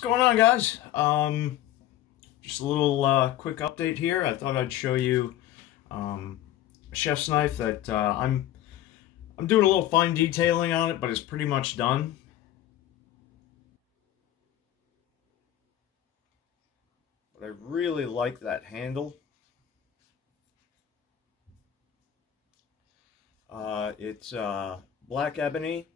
What's going on, guys? Just a little quick update here. I thought I'd show you a chef's knife that I'm doing a little fine detailing on it, but it's pretty much done. But I really like that handle. It's black ebony,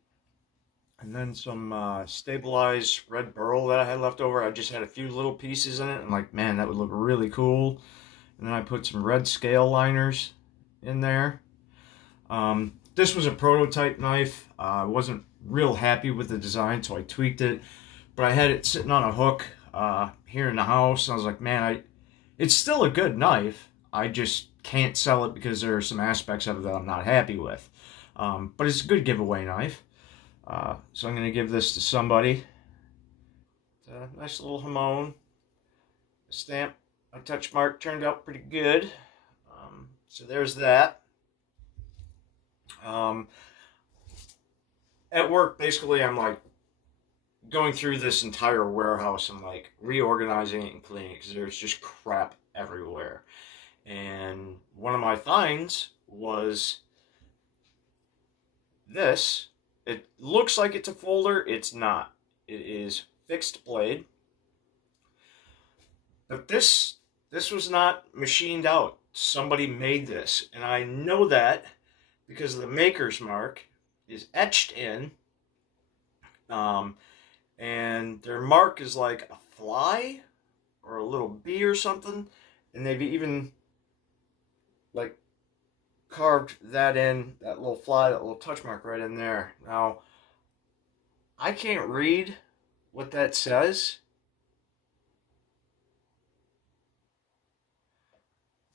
and then some stabilized red burl that I had left over. I just had a few little pieces in it. I'm like, man, that would look really cool. And then I put some red scale liners in there. This was a prototype knife. I wasn't real happy with the design, so I tweaked it. But I had it sitting on a hook here in the house. And I was like, man, it's still a good knife. I just can't sell it because there are some aspects of it that I'm not happy with. But it's a good giveaway knife. So I'm going to give this to somebody. It's a nice little Hamon. Stamp, a touch mark turned out pretty good. So there's that. At work, basically, I'm like going through this entire warehouse and like reorganizing it and cleaning it because there's just crap everywhere. And one of my finds was this. It looks like it's a folder. It's not. It is fixed blade. But this was not machined out. Somebody made this. And I know that because the maker's mark is etched in. And their mark is like a fly or a little bee or something. And they've even like carved that in, that little fly, that little touch mark right in there. Now, I can't read what that says,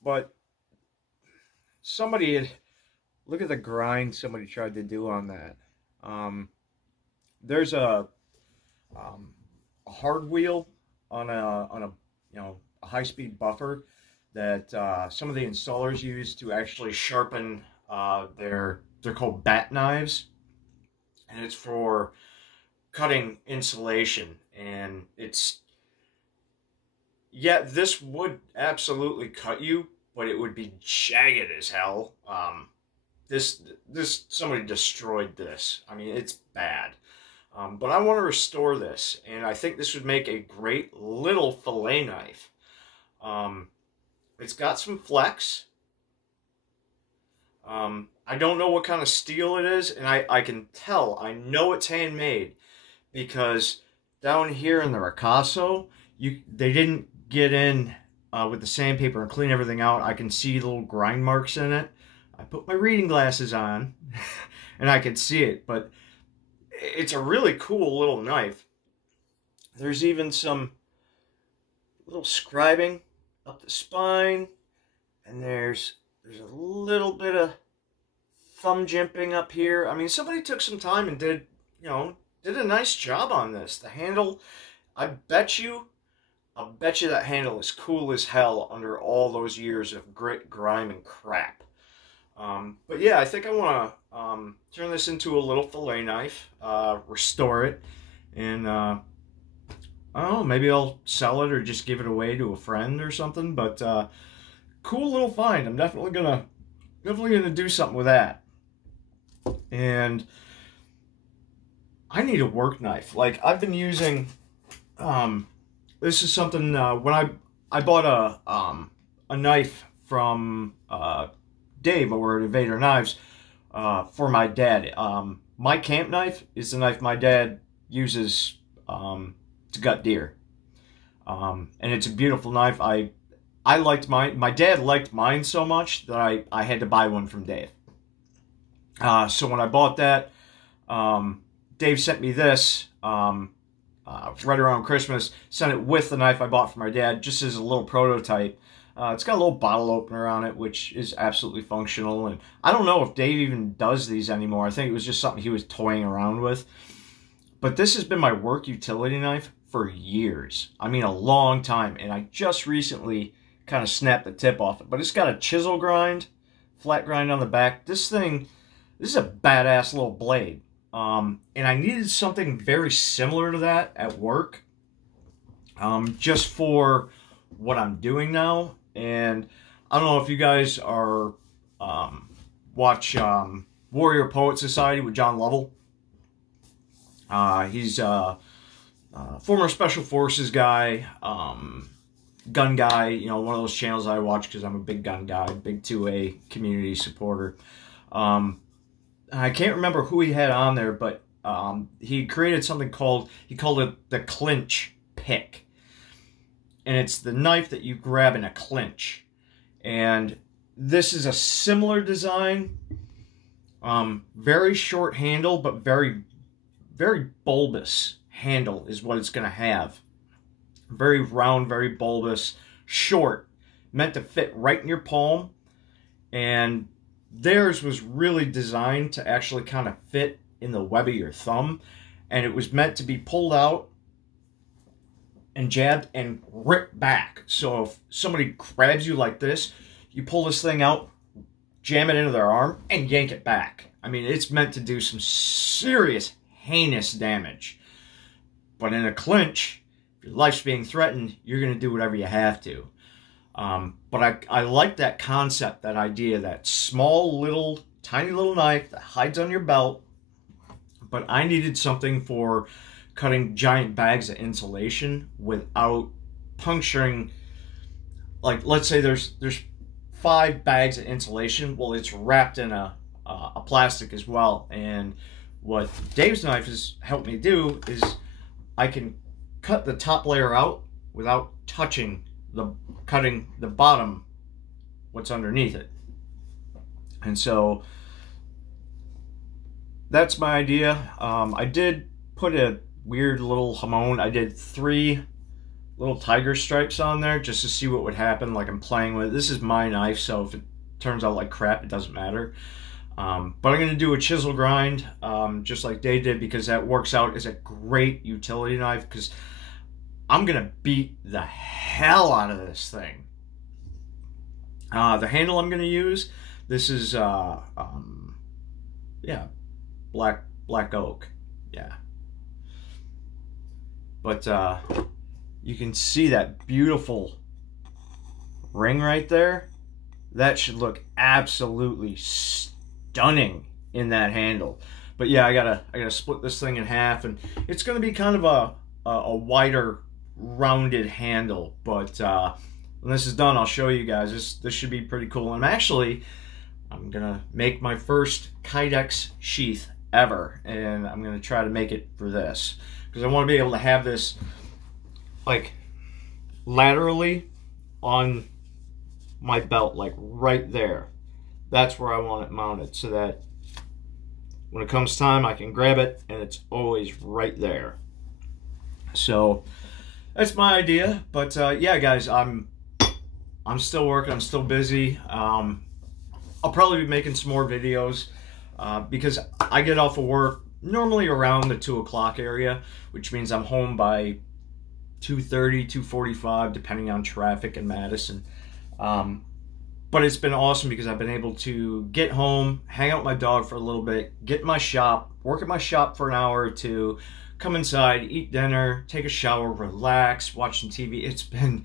but somebody had, look at the grind somebody tried to do on that. There's a hard wheel on a high-speed buffer that some of the installers use to actually sharpen they're called bat knives, and it's for cutting insulation. And this would absolutely cut you, but it would be jagged as hell. Somebody destroyed this. I mean, it's bad. But I want to restore this, and I think this would make a great little fillet knife. It's got some flex. I don't know what kind of steel it is, and I can tell, I know it's handmade, because down here in the ricasso, they didn't get in with the sandpaper and clean everything out. I can see little grind marks in it. I put my reading glasses on, and I can see it, but it's a really cool little knife. There's even some little scribing up the spine, and there's a little bit of thumb jimping up here. I mean, somebody took some time and did a nice job on this. The handle, I bet you that handle is cool as hell under all those years of grit, grime, and crap. But yeah, I think I want to turn this into a little fillet knife, restore it, and I don't know, maybe I'll sell it or just give it away to a friend or something. But cool little find. I'm definitely gonna do something with that. And I need a work knife. Like, I've been using this is something when I bought a knife from Dave over at Invader Knives for my dad. My camp knife is the knife my dad uses to gut deer, and it's a beautiful knife. I liked mine. My dad liked mine so much that I had to buy one from Dave. So when I bought that, Dave sent me this right around Christmas. Sent it with the knife I bought for my dad, just as a little prototype. It's got a little bottle opener on it, which is absolutely functional. And I don't know if Dave even does these anymore. I think it was just something he was toying around with. But this has been my work utility knife for years. I mean, a long time. And I just recently kind of snapped the tip off it. But it's got a chisel grind, flat grind on the back. This is a badass little blade. And I needed something very similar to that at work. just for what I'm doing now. And I don't know if you guys are watch Warrior Poet Society with John Lovell. He's a former Special Forces guy, gun guy, you know, one of those channels I watch because I'm a big gun guy, big 2A community supporter. I can't remember who he had on there, but he created something he called it the clinch pick. And it's the knife that you grab in a clinch. And this is a similar design. Very short handle, but very, very bulbous handle is what it's going to have. Very round, very bulbous, short, meant to fit right in your palm. And theirs was really designed to actually kind of fit in the web of your thumb. And it was meant to be pulled out and jabbed and ripped back. So if somebody grabs you like this, you pull this thing out, jam it into their arm, and yank it back. I mean, it's meant to do some serious, heinous damage. But in a clinch, if your life's being threatened, you're going to do whatever you have to. But I like that concept, that idea, that small little, tiny little knife that hides on your belt. But I needed something for cutting giant bags of insulation without puncturing. Like, let's say there's 5 bags of insulation. Well, it's wrapped in a plastic as well. And what Dave's knife has helped me do is I can cut the top layer out without cutting the bottom, what's underneath it. And so that's my idea. I did put a weird little hamon. I did 3 little tiger stripes on there just to see what would happen. Like, I'm playing with it. This is my knife, so if it turns out like crap, it doesn't matter. But I'm going to do a chisel grind, just like Dave did, because that works out as a great utility knife, because I'm going to beat the hell out of this thing. The handle I'm going to use, this is, yeah, black oak. Yeah. But you can see that beautiful ring right there. That should look absolutely stunning in that handle. But yeah, I gotta split this thing in half, and it's gonna be kind of a wider, rounded handle. But when this is done, I'll show you guys. This should be pretty cool. And I'm gonna make my first Kydex sheath ever, and I'm gonna try to make it for this, because I want to be able to have this like laterally on my belt, like right there. That's where I want it mounted, so that when it comes time, I can grab it and it's always right there. So that's my idea. But yeah, guys, I'm still working. I'm still busy. I'll probably be making some more videos because I get off of work normally around the 2 o'clock area, which means I'm home by 2:30, 2:45, depending on traffic in Madison. But it's been awesome because I've been able to get home, hang out with my dog for a little bit, get in my shop, work at my shop for an hour or two, come inside, eat dinner, take a shower, relax, watch some TV. It's been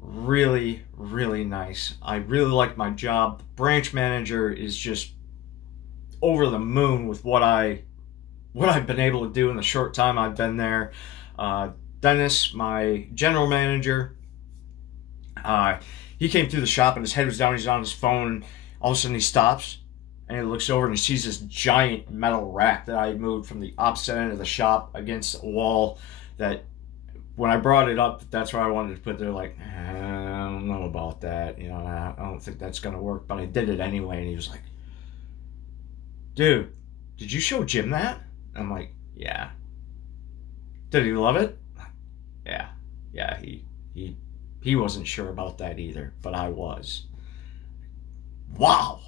really, really nice. I really like my job. The branch manager is just over the moon with what I've been able to do in the short time I've been there. Dennis, my general manager, he came through the shop and his head was down. He's on his phone. And all of a sudden he stops and he looks over and he sees this giant metal rack that I moved from the opposite end of the shop against a wall. That when I brought it up, that's where I wanted to put there. Like, I don't know about that. You know, I don't think that's gonna work. But I did it anyway, and he was like, "Dude, did you show Jim that?" I'm like, "Yeah." Did he love it? Yeah. He wasn't sure about that either, but I was. Wow,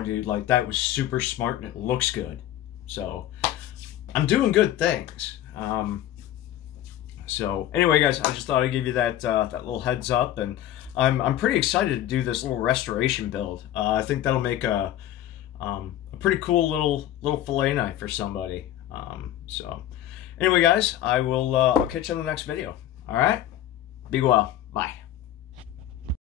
dude, like, that was super smart and it looks good. So I'm doing good things. So anyway, guys, I just thought I'd give you that little heads up, and I'm pretty excited to do this little restoration build. I think that'll make a pretty cool little fillet knife for somebody. So Anyway, guys, I'll catch you on the next video. All right? Be well.